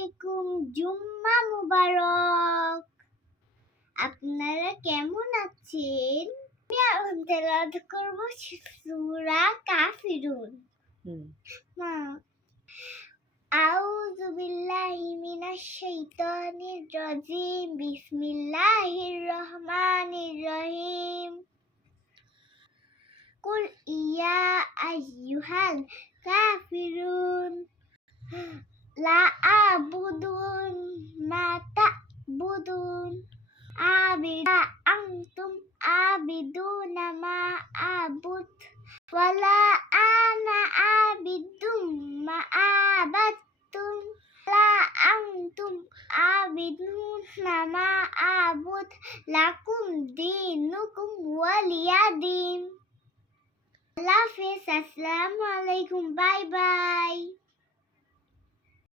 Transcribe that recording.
আলাইকুম, জুম্মা মুবারক। আপনারা কেমন আছেন? আমি তেলাওয়াত করব সূরা কাফিরুন। আউযু বিল্লাহি মিনাশ শাইতানির রাজিম। বিসমিল্লাহির রহমানির রহিম। কুল ইয়া আইয়ুহাল কাফিরুন লা আ'বুদু মা তা'বুদুন আনতুম আবিদুনা মা আ'বুদ ওয়ালা আনা আবিদুম মা আবাদতুম লা আনতুম আবিদুনা মা আ'বুদ লাকুম দীনুকুম ওয়ালিয়া দিন। আল্লাহ হাফেজ। আসসালামু আলাইকুম। Bye bye.